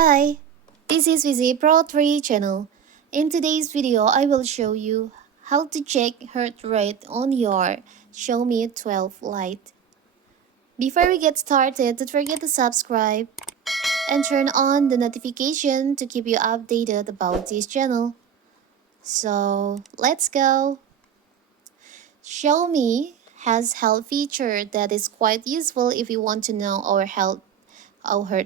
Hi, this is Vizi Pro 3 channel. In today's video, I will show you how to check heart rate on your Xiaomi 12 Lite. Before we get started, don't forget to subscribe and turn on the notification to keep you updated about this channel. So, let's go! Xiaomi has health feature that is quite useful if you want to know our heart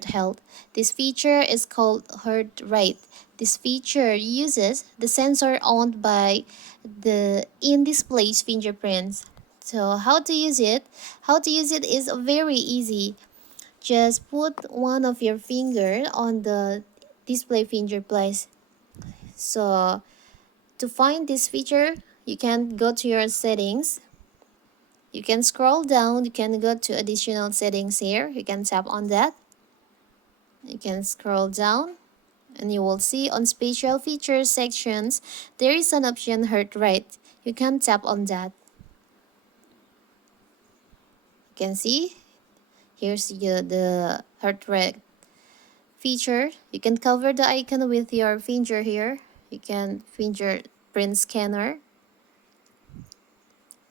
health. This feature is called heart rate. This feature uses the sensor owned by the in-display fingerprints. So how to use it? How to use it is very easy. Just put one of your finger on the display fingerprint. So to find this feature, you can go to your settings. You can scroll down, you can go to additional settings here. You can tap on that. You can scroll down and you will see on special features sections there is an option heart rate. You can tap on that. You can see here's the heart rate feature. You can cover the icon with your finger here. You can fingerprint scanner.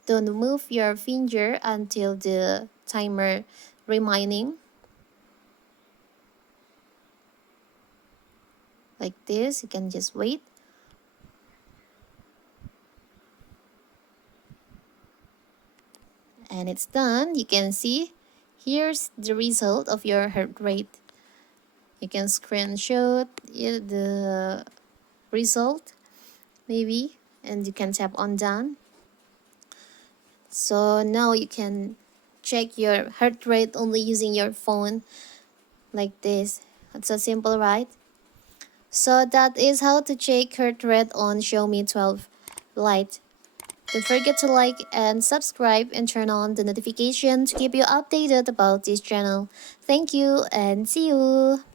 Don't move your finger until the timer remaining. Like this, you can just wait. And it's done. You can see here's the result of your heart rate. You can screenshot the result maybe, and you can tap on done. So now you can check your heart rate only using your phone like this. It's so simple, right? So that is how to check heart rate on Xiaomi 12 Lite. Don't forget to like and subscribe and turn on the notification to keep you updated about this channel. Thank you and see you!